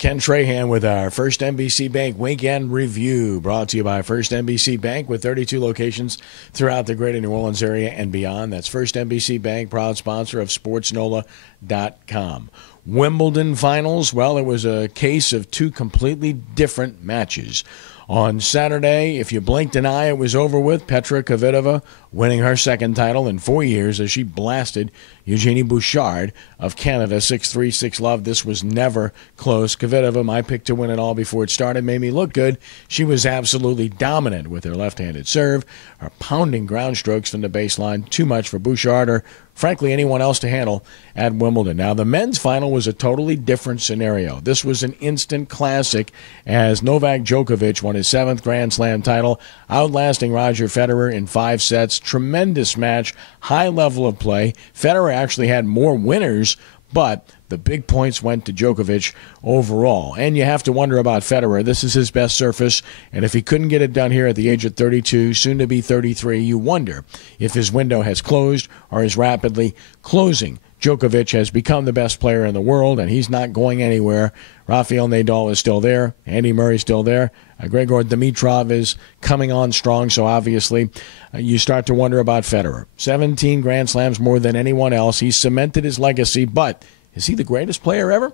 Ken Trahan with our First NBC Bank Weekend Review, brought to you by First NBC Bank with 32 locations throughout the greater New Orleans area and beyond. That's First NBC Bank, proud sponsor of SportsNola.com. Wimbledon finals, well, it was a case of two completely different matches. On Saturday, if you blinked an eye, it was over with. Petra Kvitova winning her second title in 4 years as she blasted Eugenie Bouchard of Canada 6-3, 6-love. This was never close. Kvitova, my pick to win it all before it started, made me look good. She was absolutely dominant with her left-handed serve, her pounding ground strokes from the baseline. Too much for Bouchard or, frankly, anyone else to handle at Wimbledon. Now, the men's final was a totally different scenario. This was an instant classic as Novak Djokovic won his seventh Grand Slam title, outlasting Roger Federer in 5 sets. Tremendous match, high level of play. Federer actually had more winners, but the big points went to Djokovic overall. And you have to wonder about Federer. This is his best surface, and if he couldn't get it done here at the age of 32, soon to be 33, you wonder if his window has closed or is rapidly closing. Djokovic has become the best player in the world, and he's not going anywhere. Rafael Nadal is still there. Andy Murray's still there. Grigor Dimitrov is coming on strong, so obviously you start to wonder about Federer. 17 Grand Slams, more than anyone else. He's cemented his legacy, but is he the greatest player ever?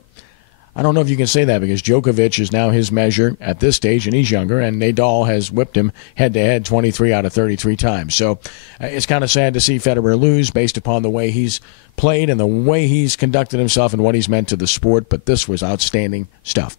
I don't know if you can say that because Djokovic is now his measure at this stage, and he's younger, and Nadal has whipped him head-to-head 23 out of 33 times. So it's kind of sad to see Federer lose based upon the way he's played and the way he's conducted himself and what he's meant to the sport, but this was outstanding stuff.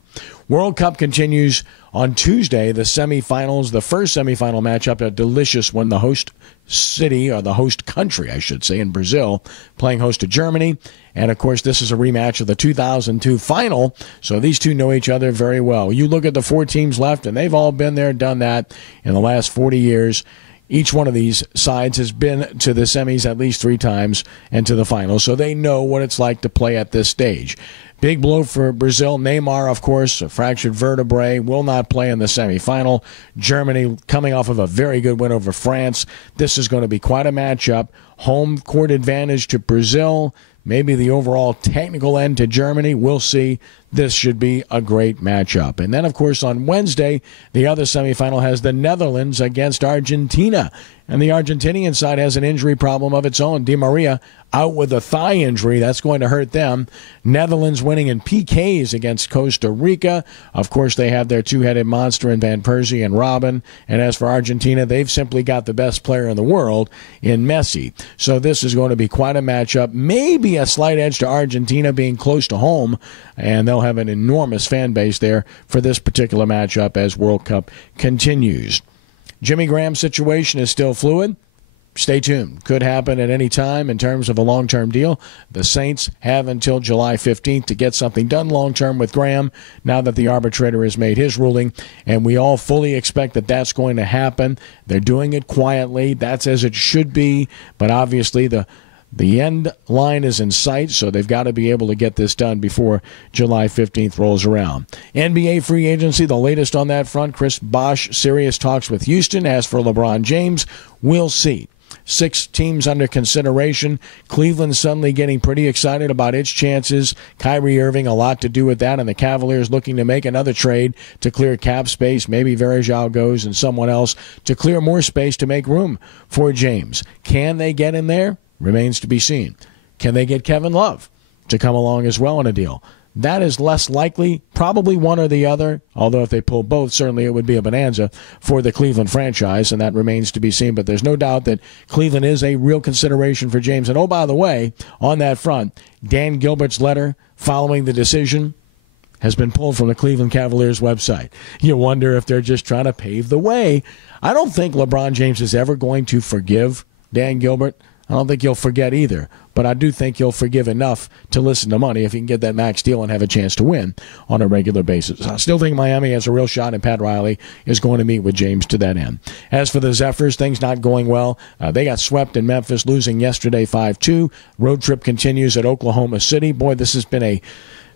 World Cup continues on Tuesday, the semifinals, the first semifinal matchup, a delicious one, the host city, or the host country, I should say, in Brazil, playing host to Germany. And, of course, this is a rematch of the 2002 final, so these two know each other very well. You look at the 4 teams left, and they've all been there, done that in the last 40 years. Each one of these sides has been to the semis at least 3 times and to the final, so they know what it's like to play at this stage. Big blow for Brazil. Neymar, of course, a fractured vertebrae, will not play in the semifinal. Germany coming off of a very good win over France. This is going to be quite a matchup. Home court advantage to Brazil. Maybe the overall technical end to Germany. We'll see. This should be a great matchup. And then, of course, on Wednesday, the other semifinal has the Netherlands against Argentina. And the Argentinian side has an injury problem of its own. Di Maria out with a thigh injury. That's going to hurt them. Netherlands winning in PKs against Costa Rica. Of course, they have their two-headed monster in Van Persie and Robin. And as for Argentina, they've simply got the best player in the world in Messi. So this is going to be quite a matchup. Maybe a slight edge to Argentina being close to home. And they'll have an enormous fan base there for this particular matchup as World Cup continues. Jimmy Graham's situation is still fluid. Stay tuned. Could happen at any time in terms of a long-term deal. The Saints have until July 15th to get something done long-term with Graham now that the arbitrator has made his ruling, and we all fully expect that that's going to happen. They're doing it quietly. That's as it should be, but obviously the end line is in sight, so they've got to be able to get this done before July 15th rolls around. NBA free agency, the latest on that front. Chris Bosh, serious talks with Houston. As for LeBron James, we'll see. 6 teams under consideration. Cleveland suddenly getting pretty excited about its chances. Kyrie Irving, a lot to do with that, and the Cavaliers looking to make another trade to clear cap space. Maybe Varejao goes and someone else to clear more space to make room for James. Can they get in there? Remains to be seen. Can they get Kevin Love to come along as well in a deal? That is less likely, probably one or the other, although if they pull both, certainly it would be a bonanza for the Cleveland franchise, and that remains to be seen. But there's no doubt that Cleveland is a real consideration for James. And, oh, by the way, on that front, Dan Gilbert's letter following the decision has been pulled from the Cleveland Cavaliers website. You wonder if they're just trying to pave the way. I don't think LeBron James is ever going to forgive Dan Gilbert. I don't think he'll forget either, but I do think he'll forgive enough to listen to money if he can get that max deal and have a chance to win on a regular basis. I still think Miami has a real shot, and Pat Riley is going to meet with James to that end. As for the Zephyrs, things not going well. They got swept in Memphis, losing yesterday 5-2. Road trip continues at Oklahoma City. Boy, this has been a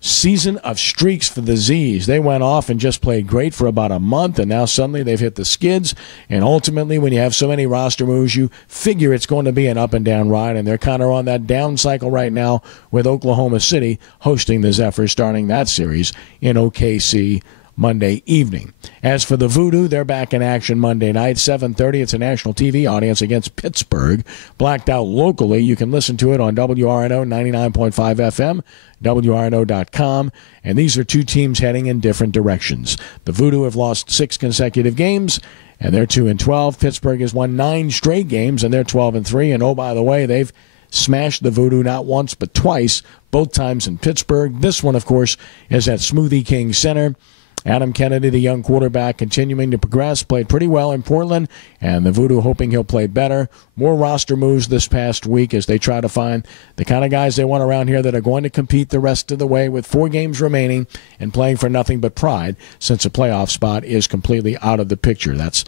season of streaks for the Z's. They went off and just played great for about a month, and now suddenly they've hit the skids. And ultimately, when you have so many roster moves, you figure it's going to be an up-and-down ride, and they're kind of on that down cycle right now with Oklahoma City hosting the Zephyrs, starting that series in OKC Monday evening. As for the Voodoo, they're back in action Monday night, 7:30. It's a national TV audience against Pittsburgh. Blacked out locally. You can listen to it on WRNO 99.5 FM, WRNO.com. And these are two teams heading in different directions. The Voodoo have lost 6 consecutive games, and they're 2-12. Pittsburgh has won 9 straight games, and they're 12-3. And oh, by the way, they've smashed the Voodoo not once but twice, both times in Pittsburgh. This one, of course, is at Smoothie King Center. Adam Kennedy, the young quarterback, continuing to progress, played pretty well in Portland, and the Voodoo hoping he'll play better. More roster moves this past week as they try to find the kind of guys they want around here that are going to compete the rest of the way with 4 games remaining and playing for nothing but pride, since a playoff spot is completely out of the picture. That's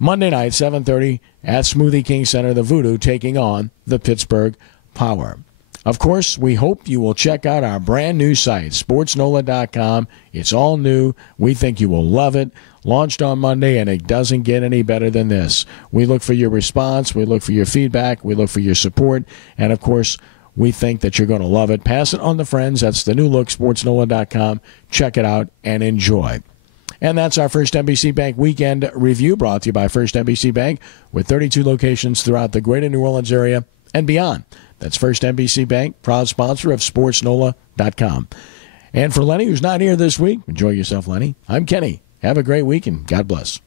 Monday night, 7:30 at Smoothie King Center, the Voodoo taking on the Pittsburgh Power. Of course, we hope you will check out our brand new site, sportsnola.com. It's all new. We think you will love it. Launched on Monday, and it doesn't get any better than this. We look for your response. We look for your feedback. We look for your support. And, of course, we think that you're going to love it. Pass it on to friends. That's the new look, sportsnola.com. Check it out and enjoy. And that's our First NBC Bank Weekend Review, brought to you by First NBC Bank, with 32 locations throughout the greater New Orleans area and beyond. That's First NBC Bank, proud sponsor of SportsNola.com. And for Lenny, who's not here this week, enjoy yourself, Lenny. I'm Kenny. Have a great week, and God bless.